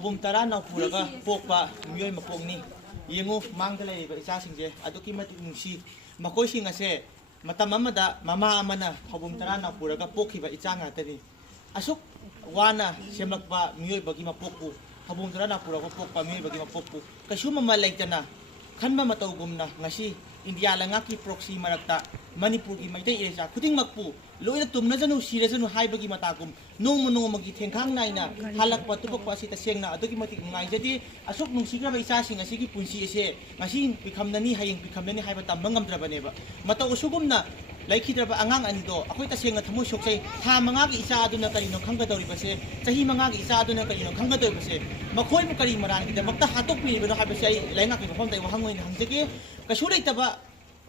ꯍꯧꯕꯨꯝ ꯇꯔꯥ ꯅꯥꯎꯄꯨꯔꯒ ꯄꯣꯛꯄ ꯃꯤꯑꯣꯏ ꯃꯄꯣꯛꯅꯤ ꯌꯦꯡꯉꯨ ꯃꯥꯡꯗ ꯂꯩꯔꯤꯕ ꯏꯆꯥꯁꯤꯡꯁꯦ ꯑꯗꯨꯛꯀꯤ ꯃꯇꯤꯛ ꯅꯨꯡꯁꯤ ꯃꯈꯣꯏꯁꯤꯡ ꯑꯁꯦ ꯃꯇꯝ ꯑꯃꯗ ꯃꯃꯥ ꯑꯃꯅ ꯍꯧꯕꯨꯝ ꯇꯔꯥ ꯅꯥꯎꯄꯨꯔꯒ ꯄꯣꯛꯈꯤꯕ ꯏꯆꯥ ꯉꯥꯛꯇꯅꯤ ꯑꯁꯨꯛ ꯋꯥꯅ ꯁꯦꯝꯂꯛꯄ ꯃꯤꯑꯣꯏꯕꯒꯤ ꯃꯄꯣꯛꯄꯨ ꯍꯧꯕꯨꯝ ꯇꯔꯥ ꯅꯥꯎꯄꯨꯔꯒ ꯄꯣꯛꯄ ꯃꯤꯑꯣꯏꯕꯒꯤ ꯃꯄꯣꯛꯄꯨ ꯀꯩꯁꯨ ꯃꯃꯜ ꯂꯩꯇꯅ ꯈꯟꯕ ꯃꯇꯧꯒꯨꯝꯅ ꯉꯁꯤ ꯏꯟꯗꯤꯌꯥ ꯂꯩꯉꯥꯛꯀꯤ ꯄ꯭ꯔꯣꯛꯁꯤ ꯃꯔꯛꯇ ꯃꯅꯤꯄꯨꯔꯒꯤ ꯃꯩꯇꯩ ꯏꯔꯩꯆꯥ ꯈꯨꯗꯤꯡꯃꯛꯄꯨ ꯂꯣꯏꯅ ꯇꯨꯝꯅꯖꯅꯨ ꯁꯤꯔꯖꯅꯨ ꯍꯥꯏꯕꯒꯤ ꯃꯇꯥꯒꯨꯝ ꯅꯣꯡꯃ ꯅꯣꯡꯃꯒꯤ ꯊꯦꯡꯈꯥꯡ ꯅꯥꯏꯅ ꯍꯜꯂꯛꯄ ꯇꯨꯄꯛꯄ ꯑꯁꯤ ꯇꯁꯦꯡꯅ ꯑꯗꯨꯛꯀꯤ ꯃꯇꯤꯛ ꯅꯨꯡꯉꯥꯏꯖꯗꯦ ꯑꯁꯨꯛ ꯅꯨꯡꯁꯤꯈ꯭ꯔꯕ ꯏꯆꯥꯁꯤꯡ ꯑꯁꯤꯒꯤ ꯄꯨꯟꯁꯤ ꯑꯁꯦ ꯉꯁꯤ ꯄꯤꯈꯝꯅꯅꯤ ꯍꯌꯦꯡ ꯄꯤꯈꯝꯅꯅꯤ ꯍꯥꯏꯕ ꯇꯝꯕ ꯉꯝꯗ꯭ꯔꯕꯅꯦꯕ ꯃꯇꯧ ꯑꯁꯨꯒꯨꯝꯅ ꯂꯩꯈꯤꯗ꯭ꯔꯕ ꯑꯉꯥꯡ ꯑꯅꯤꯗꯣ ꯑꯩꯈꯣꯏ ꯇꯁꯦꯡꯅ ꯊꯃꯣꯏ ꯁꯣꯛꯆꯩ ꯊꯥ 5ꯒꯤ ꯏꯆꯥ ꯑꯗꯨꯅ ꯀꯔꯤꯅꯣ ꯈꯪꯒꯗꯧꯔꯤꯕꯁꯦ ꯆꯍꯤ 5ꯒꯤ ꯏꯆꯥ ꯑꯗꯨꯅ ꯀꯔꯤꯅꯣ ꯈꯪꯒꯗꯧꯔꯤꯕꯁꯦ ꯃꯈꯣꯏꯕꯨ ꯀꯔꯤ ꯃꯔꯥꯟꯒꯤꯗꯃꯛꯇ ꯍꯥꯠꯇꯣꯛꯄꯤꯔꯤꯕꯅꯣ ꯍꯥꯏꯕꯁꯦ ꯑꯩ ꯂꯩꯉꯥꯛꯀꯤ ꯃꯐꯝꯗ ꯋꯥꯍꯪ ꯑꯣꯏꯅ ꯍꯪꯖꯒꯦ ꯀꯩꯁꯨ ꯂꯩꯇꯕ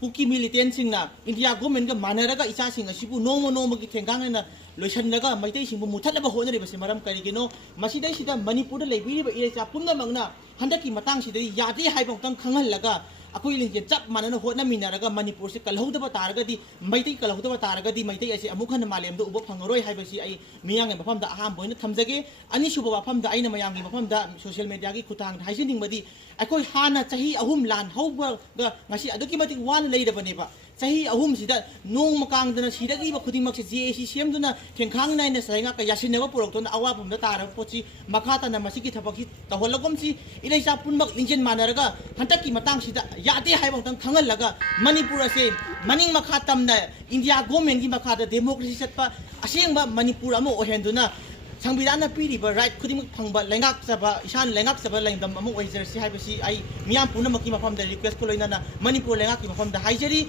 ꯀꯨꯀꯤ ꯃꯤꯂꯤꯇꯦꯟꯁꯤꯡꯅ ꯏꯟꯗꯤꯌꯥ ꯒꯣꯔꯃꯦꯟꯒ ꯃꯥꯟꯅꯔꯒ ꯏꯆꯥꯁꯤꯡ ꯑꯁꯤꯕꯨ ꯅꯣꯡꯃ ꯅꯣꯡꯃꯒꯤ ꯊꯦꯡꯒꯥꯡꯅ ꯂꯣꯏꯁꯤꯜꯂꯒ ꯃꯩꯇꯩꯁꯤꯡꯕꯨ ꯃꯨꯊꯠꯅꯕ ꯍꯣꯠꯅꯔꯤꯕꯁꯤ ꯃꯔꯝ ꯀꯔꯤꯒꯤꯅꯣ ꯃꯁꯤꯗꯩꯁꯤꯗ ꯃꯅꯤꯄꯨꯔꯗ ꯂꯩꯕꯤꯔꯤꯕ ꯏꯔꯩꯆꯥ ꯄꯨꯝꯅꯃꯛꯅ ꯍꯟꯗꯛꯀꯤ ꯃꯇꯥꯡꯁꯤꯗꯗꯤ ꯌꯥꯗꯦ ꯍꯥꯏꯕ ꯑꯃꯨꯛꯇꯪ ꯈꯪꯍꯜꯂꯒ ꯑꯩꯈꯣꯏ ꯂꯤꯡꯖꯦꯜ ꯆꯞ ꯃꯥꯟꯅꯅ ꯍꯣꯠꯅꯃꯤꯟꯅꯔꯒ ꯃꯅꯤꯄꯨꯔꯁꯤ ꯀꯜꯍꯧꯗꯕ ꯇꯥꯔꯒꯗꯤ ꯃꯩꯇꯩ ꯀꯜꯍꯧꯗꯕ ꯇꯥꯔꯒꯗꯤ ꯃꯩꯇꯩ ꯑꯁꯤ ꯑꯃꯨꯛ ꯍꯟꯅ ꯃꯥꯂꯦꯝꯗ ꯎꯕ ꯐꯪꯉꯔꯣꯏ ꯍꯥꯏꯕꯁꯤ ꯑꯩ ꯃꯤꯌꯥꯝꯒꯤ ꯃꯐꯝꯗ ꯑꯍꯥꯟꯕ ꯑꯣꯏꯅ ꯊꯝꯖꯒꯦ ꯑꯅꯤꯁꯨꯕ ꯋꯥꯐꯝꯗ ꯑꯩꯅ ꯃꯌꯥꯝꯒꯤ ꯃꯐꯝꯗ ꯁꯣꯁꯤꯌꯦꯜ ꯃꯦꯗꯤꯌꯥꯒꯤ ꯈꯨꯠꯊꯥꯡꯗ ꯍꯥꯏꯖꯅꯤꯡꯕꯗꯤ ꯑꯩꯈꯣꯏ ꯍꯥꯟꯅ ꯆꯍꯤ 3 ꯂꯥꯟ ꯍꯧꯕꯒ ꯉꯁꯤ ꯑꯗꯨꯛꯀꯤ ꯃꯇꯤꯛ ꯋꯥꯅ ꯂꯩꯔꯕꯅꯦꯕ ꯆꯍꯤ 3ꯁꯤꯗ ꯅꯣꯡꯃ ꯀꯥꯡꯗꯅ ꯁꯤꯔꯛꯂꯤꯕ ꯈꯨꯗꯤꯡꯃꯛꯁꯦ JAC ꯁꯦꯝꯗꯨꯅ ꯊꯦꯡꯈꯥꯡ ꯅꯥꯏꯅ ꯂꯩꯉꯥꯛꯀ ꯌꯥꯁꯤꯟꯅꯕ ꯄꯨꯔꯛꯇꯨꯅ ꯑꯋꯥꯕꯝꯗ ꯇꯥꯔꯕ ꯄꯣꯠꯁꯤ ꯃꯈꯥ ꯇꯥꯅ ꯃꯁꯤꯒꯤ ꯊꯕꯛꯁꯤ ꯇꯧꯍꯜꯂꯒꯨꯝꯁꯤ ꯏꯔꯩꯆꯥ ꯄꯨꯝꯅꯃꯛ ꯂꯤꯡꯖꯦꯜ ꯃꯥꯟꯅꯔꯒ ꯍꯟꯗꯛꯀꯤ ꯃꯇꯥꯡꯁꯤꯗ ꯌꯥꯗꯦ ꯍꯥꯏꯕ ꯑꯃꯇꯪ ꯈꯪꯍꯜꯂꯒ ꯃꯅꯤꯄꯨꯔ ꯑꯁꯦ ꯃꯅꯤꯡ ꯃꯈꯥ ꯇꯝꯅ ꯏꯟꯗꯤꯌꯥ ꯒꯣꯔꯃꯦꯟꯒꯤ ꯃꯈꯥꯗ ꯗꯦꯃꯣꯀ꯭ꯔꯦꯁꯤ ꯆꯠꯄ ꯑꯁꯦꯡꯕ ꯃꯅꯤꯄꯨꯔ ꯑꯃ ꯑꯣꯏꯍꯟꯗꯨꯅ ꯁꯪꯕꯤꯙꯥꯟꯅ ꯄꯤꯔꯤꯕ ꯔꯥꯏꯠ ꯈꯨꯗꯤꯡꯃꯛ ꯐꯪꯕ ꯂꯩꯉꯥꯛꯆꯕ ꯏꯁꯥꯅ ꯂꯩꯉꯥꯛꯆꯕ ꯂꯩꯉꯝ ꯑꯃ ꯑꯣꯏꯖꯔꯁꯤ ꯍꯥꯏꯕꯁꯤ ꯑꯩ ꯃꯤꯌꯥꯝ ꯄꯨꯝꯅꯃꯛꯀꯤ ꯃꯐꯝꯗ ꯔꯤꯀ꯭ꯋꯦꯁꯀ ꯂꯣꯏꯅꯅ ꯃꯅꯤꯄꯨꯔ ꯂꯩꯉꯥꯛꯀꯤ ꯃꯐꯝꯗ ꯍꯥꯏꯖꯔꯤ